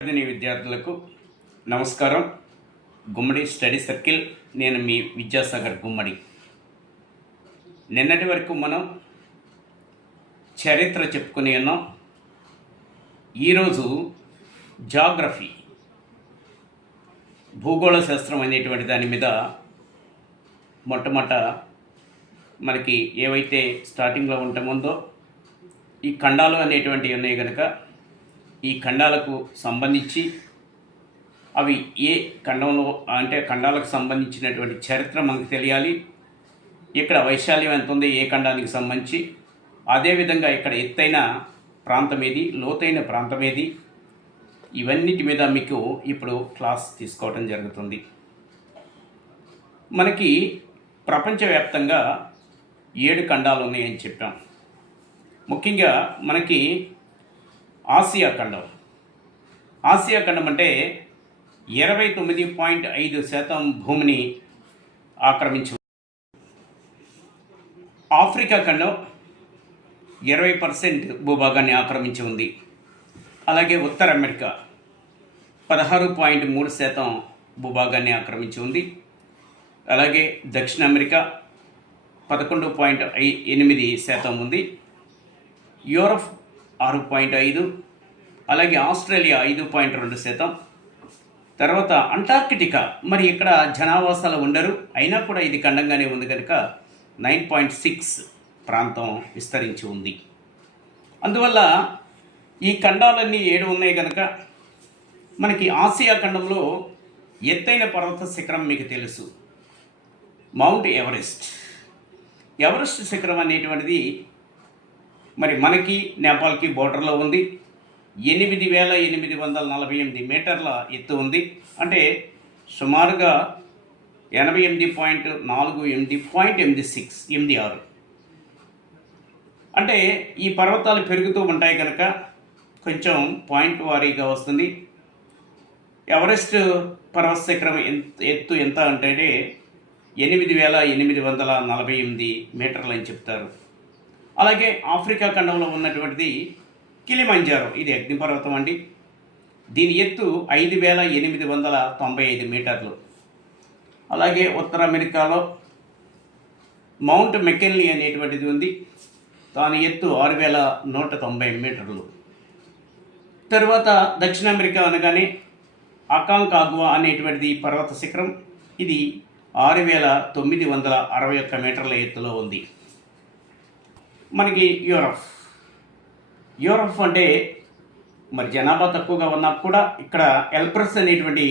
విద్యార్థులకు నమస్కారం. గుమ్మడి study circle, నేను మీ విద్యాసాగర్ గుమ్మడి. నిన్నటి వరకు మనం చరిత్ర చెప్పుకుని ఉన్నాం. ఈరోజు జాగ్రఫీ, భూగోళ శాస్త్రం అనేటువంటి దాని మీద మొట్టమొదట మనకి ఏవైతే స్టార్టింగ్లో ఉంటుందో ఈ ఖండాలు అనేటువంటివి ఉన్నాయి కనుక ఈ ఖండాలకు సంబంధించి అవి ఏ ఖండంలో అంటే ఖండాలకు సంబంధించినటువంటి చరిత్ర మనకు తెలియాలి. ఇక్కడ వైశాల్యం ఎంత ఉంది ఏ ఖండానికి సంబంధించి, అదేవిధంగా ఇక్కడ ఎత్తైన ప్రాంతం ఏది, లోతైన ప్రాంతం ఏది, ఇవన్నిటి మీద మీకు ఇప్పుడు క్లాస్ తీసుకోవడం జరుగుతుంది. మనకి ప్రపంచవ్యాప్తంగా 7 ఖండాలు ఉన్నాయని చెప్పాం. ముఖ్యంగా మనకి ఆసియా ఖండం అంటే 29.5% భూమిని ఆక్రమించి, ఆఫ్రికా ఖండం 20% భూభాగాన్ని ఆక్రమించి ఉంది. అలాగే ఉత్తర అమెరికా 16.3% భూభాగాన్ని ఆక్రమించి ఉంది. అలాగే దక్షిణ అమెరికా 11.8% ఉంది. యూరప్ 6.5%, అలాగే ఆస్ట్రేలియా 5.2%. తర్వాత అంటార్కిటికా, మరి ఇక్కడ జనావాసాలు ఉండరు, అయినా కూడా ఇది ఖండంగానే ఉంది కనుక 9.6 ప్రాంతం విస్తరించి ఉంది. అందువల్ల ఈ ఖండాలన్నీ 7 ఉన్నాయి కనుక మనకి ఆసియా ఖండంలో ఎత్తైన పర్వత శిఖరం మీకు తెలుసు, మౌంట్ ఎవరెస్ట్. ఎవరెస్ట్ శిఖరం అనేటువంటిది మరి మనకి నేపాల్కి బోర్డర్లో ఉంది. 8,848 మీటర్ల ఎత్తు ఉంది. అంటే సుమారుగా 88.46 అంటే ఈ పర్వతాలు పెరుగుతూ ఉంటాయి కనుక కొంచెం పాయింట్ వారీగా వస్తుంది. ఎవరెస్ట్ పర్వత శిఖరం ఎత్తు ఎంత అంటే 8,848 మీటర్లు అని చెప్తారు. అలాగే ఆఫ్రికా ఖండంలో ఉన్నటువంటిది కిలిమంజారో, ఇది అగ్నిపర్వతం అండి. దీని ఎత్తు 5,895 మీటర్లు. అలాగే ఉత్తర అమెరికాలో మౌంట్ మెకెన్లీ అనేటువంటిది ఉంది, దాని ఎత్తు 6,190 మీటర్లు. తర్వాత దక్షిణ అమెరికా అనగానే అకాంకాగ్వా అనేటువంటిది పర్వత శిఖరం, ఇది 6,961 మీటర్ల ఎత్తులో ఉంది. మనకి యూరప్ అంటే మరి జనాభా తక్కువగా ఉన్నా కూడా ఇక్కడ ఎల్బ్రస్ అనేటువంటి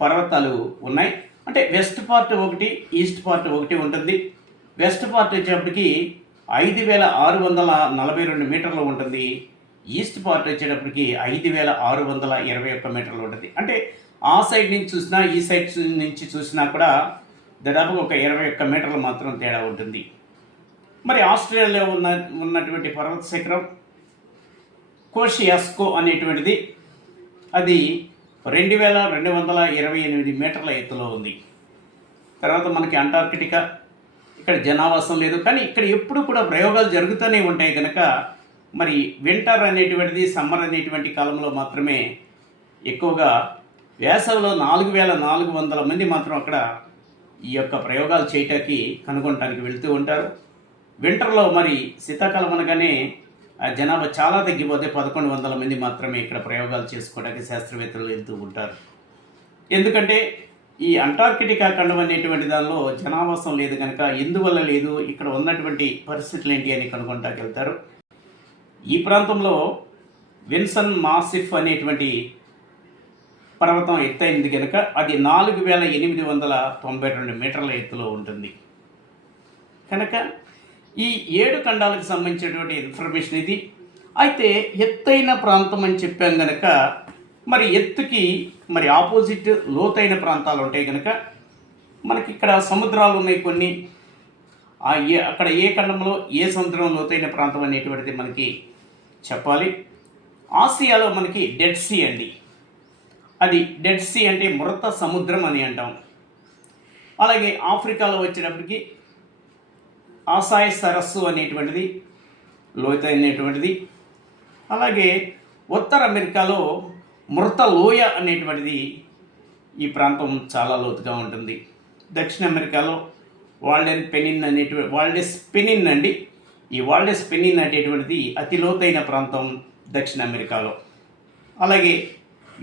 పర్వతాలు ఉన్నాయి. అంటే వెస్ట్ పార్ట్ ఒకటి, ఈస్ట్ పార్ట్ ఒకటి ఉంటుంది. వెస్ట్ పార్ట్ వచ్చేటప్పటికి 5,642 మీటర్లు ఉంటుంది. ఈస్ట్ పార్ట్ వచ్చేటప్పటికి 5,621 మీటర్లు ఉంటుంది. అంటే ఆ సైడ్ నుంచి చూసినా ఈ సైడ్ నుంచి చూసినా కూడా దాదాపు ఒక 21 మీటర్లు మాత్రం తేడా ఉంటుంది. మరి ఆస్ట్రేలియాలో ఉన్నటువంటి పర్వత శిఖరం కోషియాస్కో అనేటువంటిది, అది 2,228 మీటర్ల ఎత్తులో ఉంది. తర్వాత మనకి అంటార్కిటికా, ఇక్కడ జనావాసం లేదు, కానీ ఇక్కడ ఎప్పుడు కూడా ప్రయోగాలు జరుగుతూనే ఉంటాయి కనుక మరి వింటర్ అనేటువంటిది సమ్మర్ అనేటువంటి కాలంలో మాత్రమే ఎక్కువగా, వేసవిలో 4,400 మంది మాత్రం అక్కడ ఈ యొక్క ప్రయోగాలు చేయటానికి కనుగొనడానికి వెళుతూ ఉంటారు. వింటర్లో మరి శీతాకాలం అనగానే జనాభా చాలా తగ్గిపోతే 1,100 మంది మాత్రమే ఇక్కడ ప్రయోగాలు చేసుకోవడానికి శాస్త్రవేత్తలు వెళ్తూ ఉంటారు. ఎందుకంటే ఈ అంటార్కిటికా ఖండం అనేటువంటి దానిలో జనావాసం లేదు కనుక ఎందువల్ల లేదు, ఇక్కడ ఉన్నటువంటి పరిస్థితులు ఏంటి అని కనుగొనడానికి వెళ్తారు. ఈ ప్రాంతంలో విన్సన్ మాసిఫ్ అనేటువంటి పర్వతం ఎత్తైంది కనుక అది 4,892 మీటర్ల ఎత్తులో ఉంటుంది. కనుక ఈ 7 ఖండాలకు సంబంధించినటువంటి ఇన్ఫర్మేషన్ ఇది. అయితే ఎత్తైన ప్రాంతం అని చెప్పాం కనుక మరి ఎత్తుకి మరి ఆపోజిట్ లోతైన ప్రాంతాలు ఉంటాయి కనుక మనకి ఇక్కడ సముద్రాలు ఉన్నాయి కొన్ని. అక్కడ ఏ ఖండంలో ఏ సముద్రం లోతైన ప్రాంతం అనేటువంటిది మనకి చెప్పాలి. ఆసియాలో మనకి డెడ్ సీ అండి, అది డెడ్ సీ అంటే మృత సముద్రం అని అంటాం. అలాగే ఆఫ్రికాలో వచ్చేటప్పటికి ఆసాయ్ సరస్సు అనేటువంటిది లోతైనటువంటిది. అలాగే ఉత్తర అమెరికాలో మృత లోయ అనేటువంటిది ఈ ప్రాంతం చాలా లోతుగా ఉంటుంది. దక్షిణ అమెరికాలో వాల్డెస్ పెనిన్ అండి. ఈ వాల్డెస్ పెనిన్ అనేటువంటిది అతి లోతైన ప్రాంతం దక్షిణ అమెరికాలో. అలాగే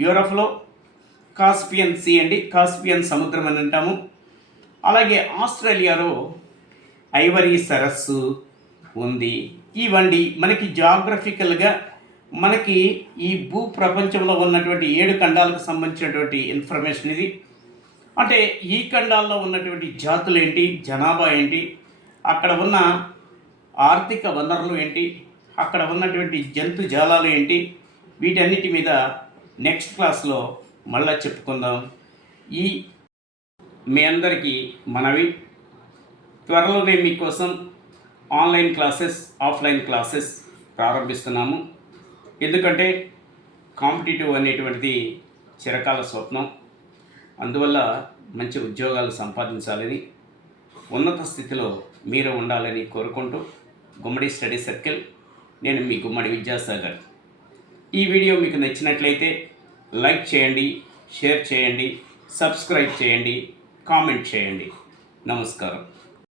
యూరప్లో కాస్పియన్ సీ అండి, కాస్పియన్ సముద్రం అని అంటాము. అలాగే ఆస్ట్రేలియాలో ఐవరీ సరస్సు ఉంది. ఇవండి మనకి జాగ్రఫికల్గా మనకి ఈ భూ ప్రపంచంలో ఉన్నటువంటి 7 ఖండాలకు సంబంధించినటువంటి ఇన్ఫర్మేషన్ ఇది. అంటే ఈ ఖండాల్లో ఉన్నటువంటి జాతులు ఏంటి, జనాభా ఏంటి, అక్కడ ఉన్న ఆర్థిక వనరులు ఏంటి, అక్కడ ఉన్నటువంటి జంతు జాలాలు ఏంటి, వీటన్నిటి మీద నెక్స్ట్ క్లాస్లో మళ్ళా చెప్పుకుందాం. ఈ మీ అందరికీ మనవి, త్వరలోనే మీకోసం ఆన్లైన్ క్లాసెస్, ఆఫ్లైన్ క్లాసెస్ ప్రారంభిస్తున్నాము. ఎందుకంటే కాంపిటేటివ్ అనేటువంటిది చిరకాల స్వప్నం. అందువల్ల మంచి ఉద్యోగాలు సంపాదించాలని, ఉన్నత స్థితిలో మీరు ఉండాలని కోరుకుంటూ గుమ్మడి స్టడీ సర్కిల్, నేను మీ గుమ్మడి విద్యాసాగర్. ఈ వీడియో మీకు నచ్చినట్లయితే లైక్ చేయండి, షేర్ చేయండి, సబ్స్క్రైబ్ చేయండి, కామెంట్ చేయండి. నమస్కారం.